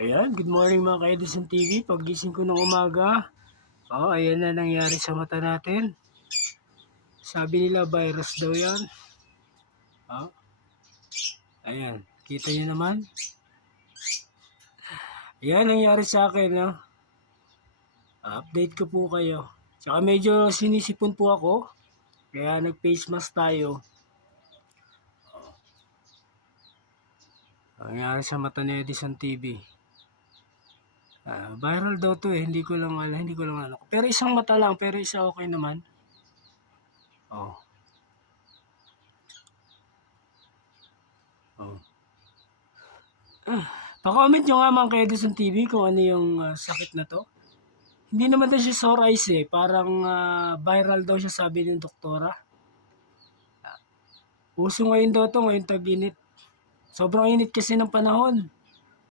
Ayan, good morning mga ka-Edison TV. Paggising ko ng umaga, ayan na nangyari sa mata natin. Sabi nila virus daw yan. Ayan, kita nyo naman. Ayan nangyari sa akin. Update ko po kayo. Tsaka medyo sinisipon po ako. Kaya nag-face mask tayo. Nangyari sa mata ni Edison TV. Viral daw to hindi ko lang alam. Pero isang mata lang, pero isa okay naman. Pa-comment nyo nga mga ka-Edison TV kung ano yung sakit na to. Hindi naman daw siya sore eyes parang viral daw siya sabi ng doktora. Uso ngayon daw to, ngayon tag-init. Sobrang init kasi ng panahon.